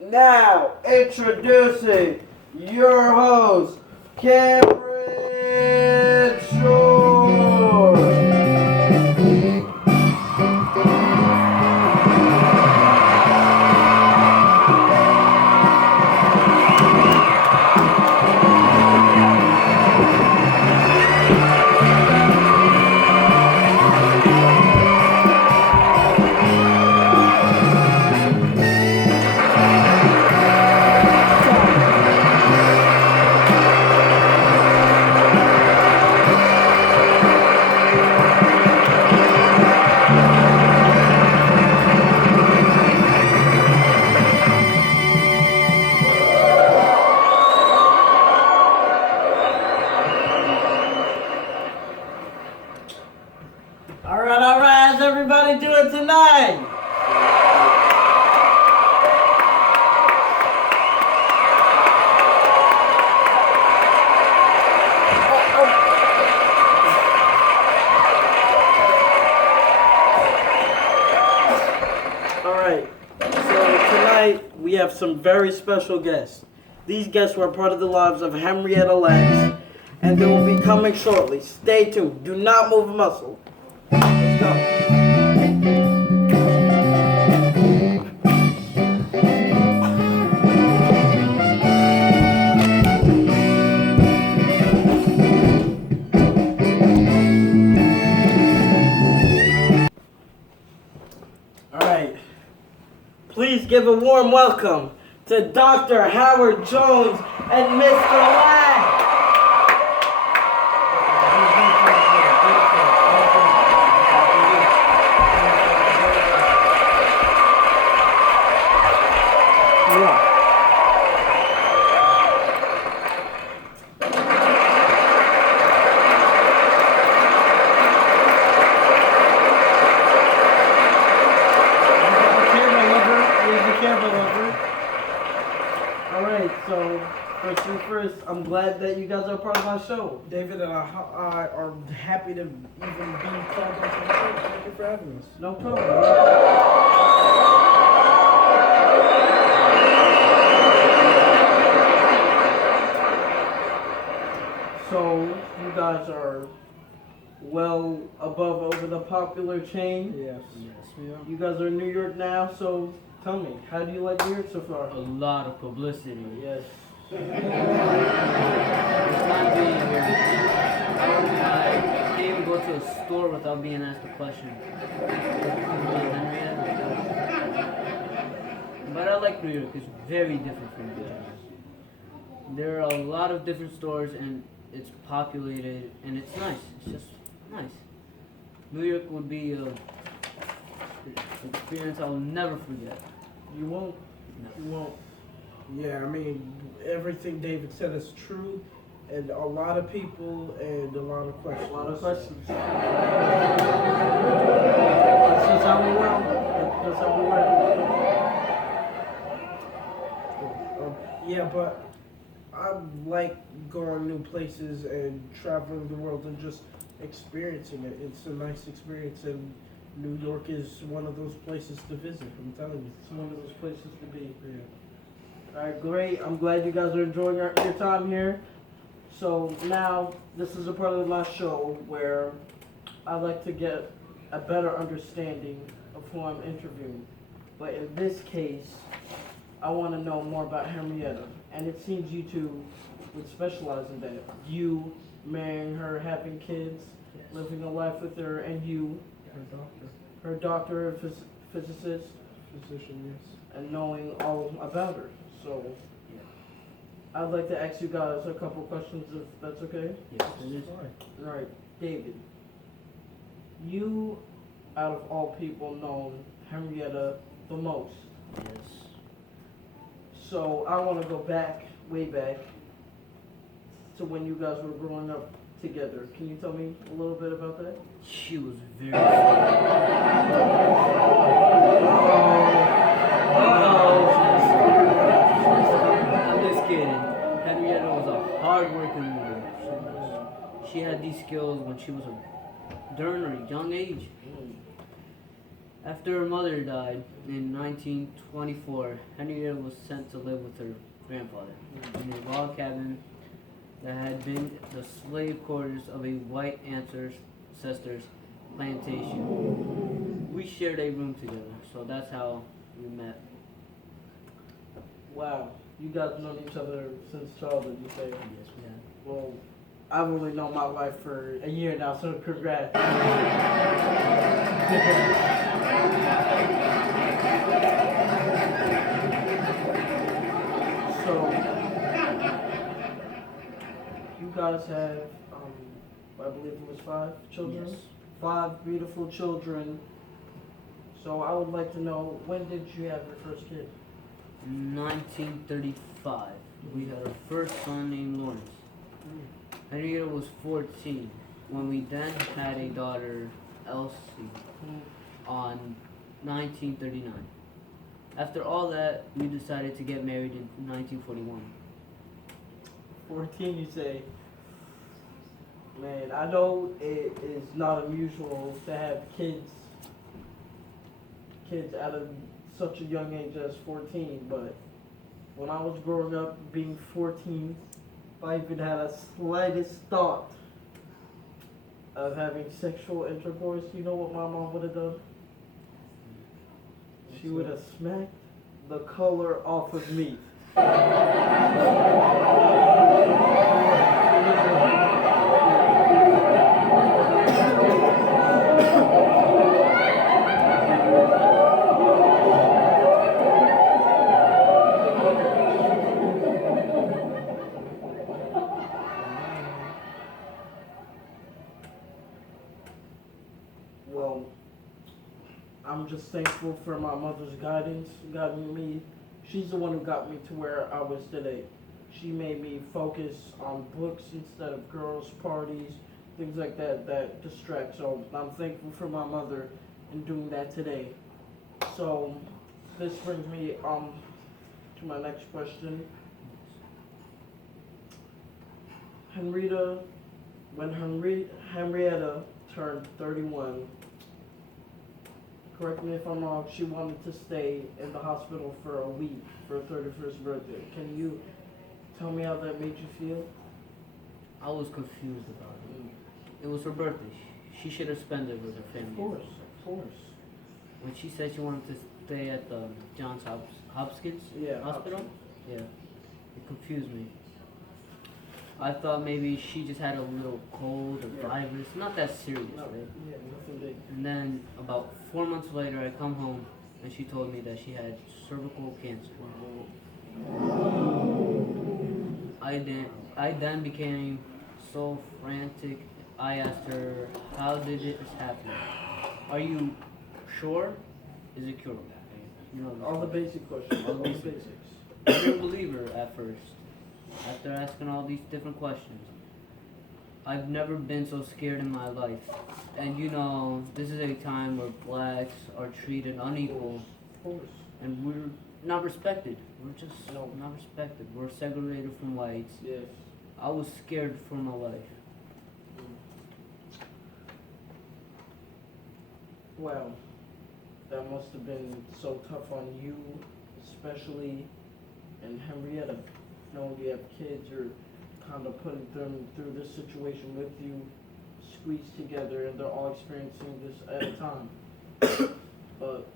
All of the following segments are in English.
Now, introducing your host, Cameron Shore. All right, how's everybody doing tonight? All right, so tonight we have some very special guests. These guests were a part of the lives of Henrietta Lex, and they will be coming shortly. Stay tuned. Do not move a muscle. Let's go. All right. Please give a warm welcome to Dr. Howard Jones and Mr. Lang. Alright, so first things first, I'm glad that you guys are part of my show. David and I are happy to even be called onto the show. Thank you for having us. No problem. So, you guys are well above over the popular chain. Yes, we are. You guys are in New York now, so tell me, how do you like New York so far? A lot of publicity. Yes. It's not being here. I can't even go to a store without being asked a question. But I like New York. It's very different from here. There are a lot of different stores and it's populated and it's nice. It's just nice. New York would be an experience I'll never forget. You won't? No. You won't. Yeah, I mean, everything David said is true, and a lot of people and a lot of questions. A lot of questions. That's just how we work. That's how we work. Yeah, but I like going new places and traveling the world and just experiencing it. It's a nice experience, and New York is one of those places to visit. I'm telling you. It's one of those places to be. Yeah. Alright, great. I'm glad you guys are enjoying your time here. So now, this is a part of my show where I like to get a better understanding of who I'm interviewing. But in this case, I want to know more about Henrietta. And it seems you two would specialize in that. You marrying her, having kids, Yes. living a life with her, and you, Her doctor, her doctor, physicist, physician, yes. and knowing all about her. So, I'd like to ask you guys a couple questions if that's okay. Yes, it is. Fine. Right, David. You, out of all people, know Henrietta the most. Yes. So I want to go back, way back, to when you guys were growing up together. Can you tell me a little bit about that? She was very I'm just kidding. Henrietta was a hard-working woman. She had these skills when she was during her young age. After her mother died in 1924, Henrietta was sent to live with her grandfather in a log cabin that had been the slave quarters of a white ancestor's plantation. We shared a room together, so that's how we met. Wow, you guys known each other since childhood, you say? Yes, we have. Well, I've only known my wife for a year now, so congrats. So, you guys have, I believe it was 5 children? Yes. 5 beautiful children. So I would like to know, when did you have your first kid? In 1935, we had our first son named Lawrence. Henrietta was 14 when we then had a daughter, Elsie, on 1939. After all that, we decided to get married in 1941. 14, you say? Man, I know it is not unusual to have kids at such a young age as 14, but when I was growing up, being 14, if I even had a slightest thought of having sexual intercourse, you know what my mom would have done? She would have smacked the color off of me. Well, I'm just thankful for my mother's guidance, guiding me. She's the one who got me to where I was today. She made me focus on books instead of girls' parties, things like that distract. So I'm thankful for my mother in doing that today. So this brings me to my next question. When Henrietta turned 31, correct me if I'm wrong, she wanted to stay in the hospital for a week for her 31st birthday. Can you tell me how that made you feel? I was confused about it. It was her birthday. She should have spent it with her family. Of course. When she said she wanted to stay at the Johns Hopkins Hospital, yeah, it confused me. I thought maybe she just had a little cold or virus, not that serious, No, right? yeah, nothing big. And then about 4 months later, I come home and she told me that she had cervical cancer. I then became so frantic. I asked her, "How did this happen? Are you sure? Is it curable?" You know, All the basic questions. All the basics. I didn't believe her at first. After asking all these different questions, I've never been so scared in my life. And you know, this is a time where blacks are treated unequal, Of course. and we're not respected. We're just No. not respected. We're segregated from whites. Yes. I was scared for my life. Well, that must have been so tough on you, especially, and Henrietta. Knowing you have kids, you're kind of putting them through this situation with you, squeezed together, and they're all experiencing this at a time. But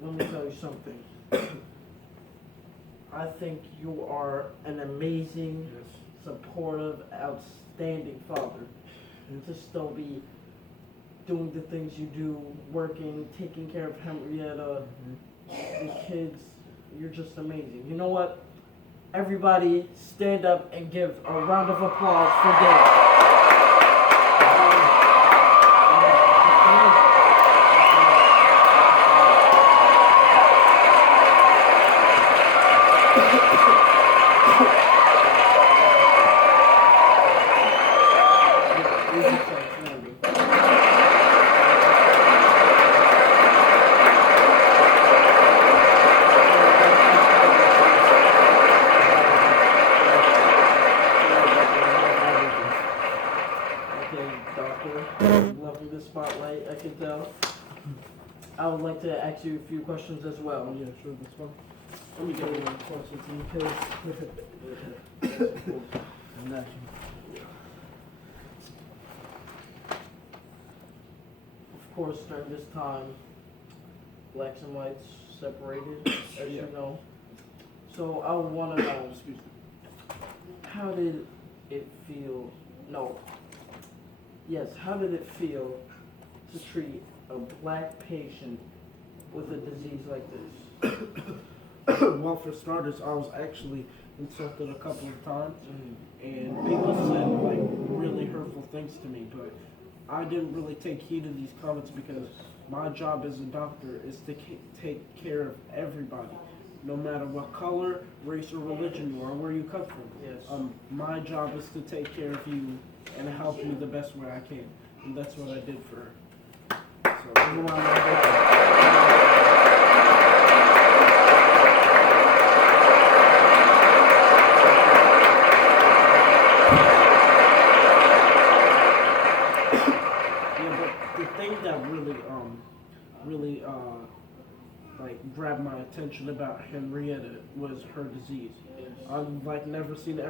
let me tell you something. I think you are an amazing, supportive, outstanding father. And to still be doing the things you do, working, taking care of Henrietta, the kids, you're just amazing. You know what? Everybody stand up and give a round of applause for Dave. Okay, doctor, loving the spotlight, I can tell. I would ask you a few questions as well. Oh, yeah, sure, that's fine. Let me get a little closer to you, because I got you. Of course, during this time, blacks and whites separated, as you know. So I want to know, excuse me. how did it feel? No. Yes, how did it feel to treat a black patient with a disease like this? Well, for starters, I was actually insulted a couple of times, and people said like really hurtful things to me, but I didn't really take heed of these comments because my job as a doctor is to take care of everybody, no matter what color, race, or religion you are, where you come from. Yes. My job is to take care of you and help you the best way I can, and that's what I did for her. So, the thing that really like grabbed my attention about Henrietta was her disease. I've like never seen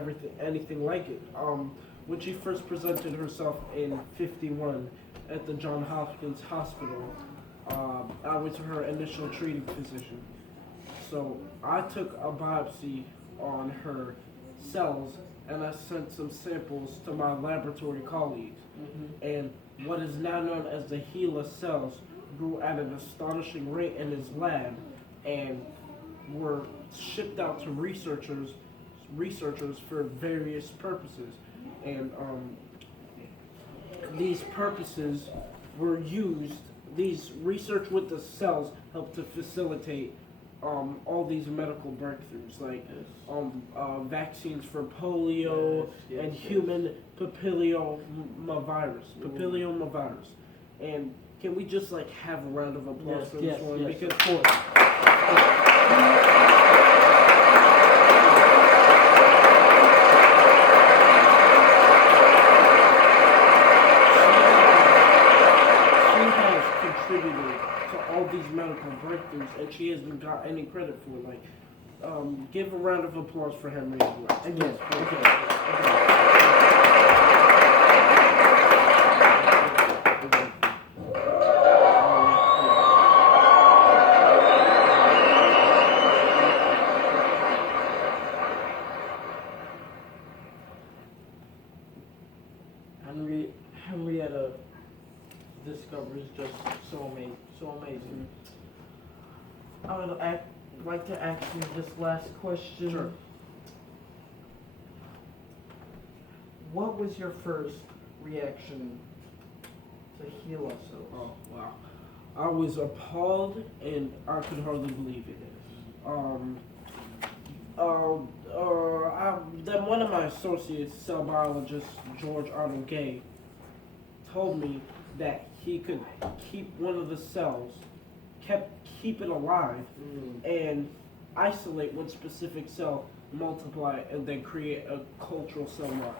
anything like it. When she first presented herself in '51 at the Johns Hopkins Hospital, I was her initial treating physician. So I took a biopsy on her cells and I sent some samples to my laboratory colleagues. And what is now known as the HeLa cells grew at an astonishing rate in his lab and were shipped out to researchers for various purposes. And these purposes were used, these research with the cells helped to facilitate all these medical breakthroughs, like vaccines for polio and human papillomavirus. And can we just like have a round of applause for this one? Yes, Because of course. She has contributed to all these medical breakthroughs, and she hasn't got any credit for it. Like, give a round of applause for Henrietta. Again, okay. Henrietta discovery is just so amazing. I would like to ask you this last question. Sure. What was your first reaction to HeLa cells? Oh wow! I was appalled and I could hardly believe it. Then one of my associates, cell biologist George Arnold Gay, told me that he could keep one of the cells, keep it alive, and isolate one specific cell, multiply, and then create a cultural cell line.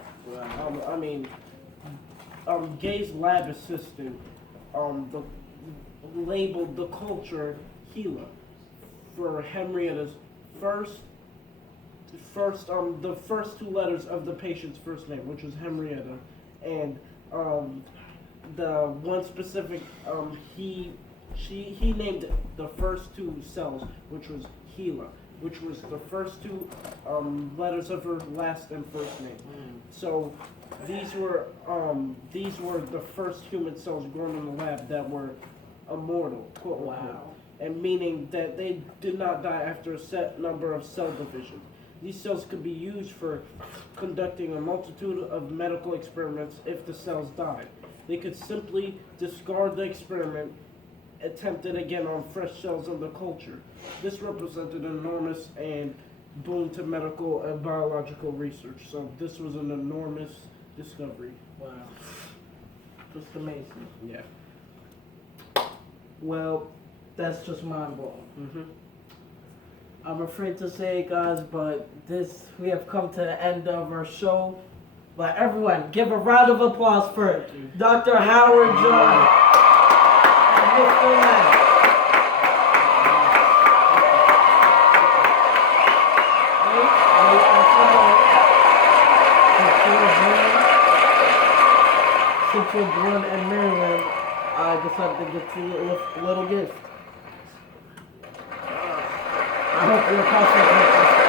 Wow. Gay's lab assistant labeled the culture HeLa for Henrietta's the first two letters of the patient's first name, which was Henrietta, and the one specific he named the first two cells, which was HeLa, which was the first two letters of her last and first name. So these were the first human cells grown in the lab that were immortal, quote unquote, and meaning that they did not die after a set number of cell divisions. These cells could be used for conducting a multitude of medical experiments if the cells died. They could simply discard the experiment, attempt it again on fresh cells in the culture. This represented an enormous and boon to medical and biological research. So this was an enormous discovery. Wow. Just amazing. Yeah. Well, that's just mind-blowing. Mm-hmm. I'm afraid to say it, guys, but we have come to the end of our show. But everyone, give a round of applause for Dr. Howard Jones and Mr. Lang. between Brooklyn and Maryland, I decided to get you a little gift. I hope your costume